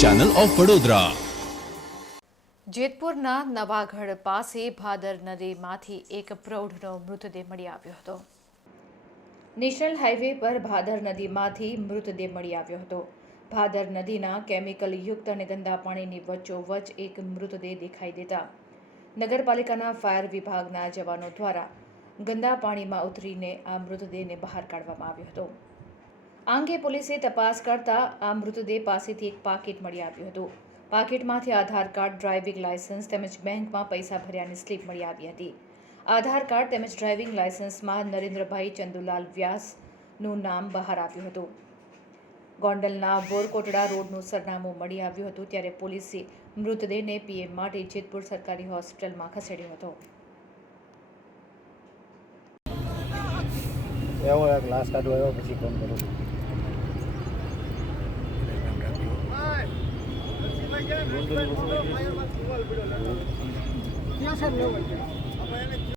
Channel of Vadodara જેતપુરના નવાગઢ પાસે ભાદર નદીમાંથી એક પ્રૌઢનો મૃતદેહ મળી આવ્યો હતો. નેશનલ હાઈવે પર ભાદર નદીમાંથી મૃતદેહ મળી આવ્યો હતો. ભાદર નદીના કેમિકલ યુક્ત અને ગંદા પાણીની વચ્ચોવચ એક મૃતદેહ દેખાઈ દેતા નગરપાલિકાના ફાયર વિભાગના જવાનો દ્વારા ગંદા પાણીમાં ઉતરીને આ મૃતદેહને બહાર કાઢવામાં આવ્યો હતો. આ અંગે પોલીસે તપાસ કરતા આ મૃતદેહ પાસેથી એક પાકીટ મળી આવ્યું હતું. પાકીટમાંથી આધાર કાર્ડ, ડ્રાઇવિંગ લાયસન્સ તેમજ બેંકમાં પૈસા ભર્યાની સ્લીપ મળી આવી હતી. આધાર કાર્ડ તેમજ ડ્રાઇવિંગ લાયસન્સમાં નરેન્દ્રભાઈ ચંદુલાલ વ્યાસનું નામ બહાર આવ્યું હતું. ગોંડલના બોરકોટડા રોડનું સરનામું મળી આવ્યું હતું, ત્યારે પોલીસે મૃતદેહને પીએમ માટે જેતપુર સરકારી હોસ્પિટલમાં ખસેડ્યો હતો. એવો એક ગ્લાસ કાઢો આવ્યો પછી ફોન કરું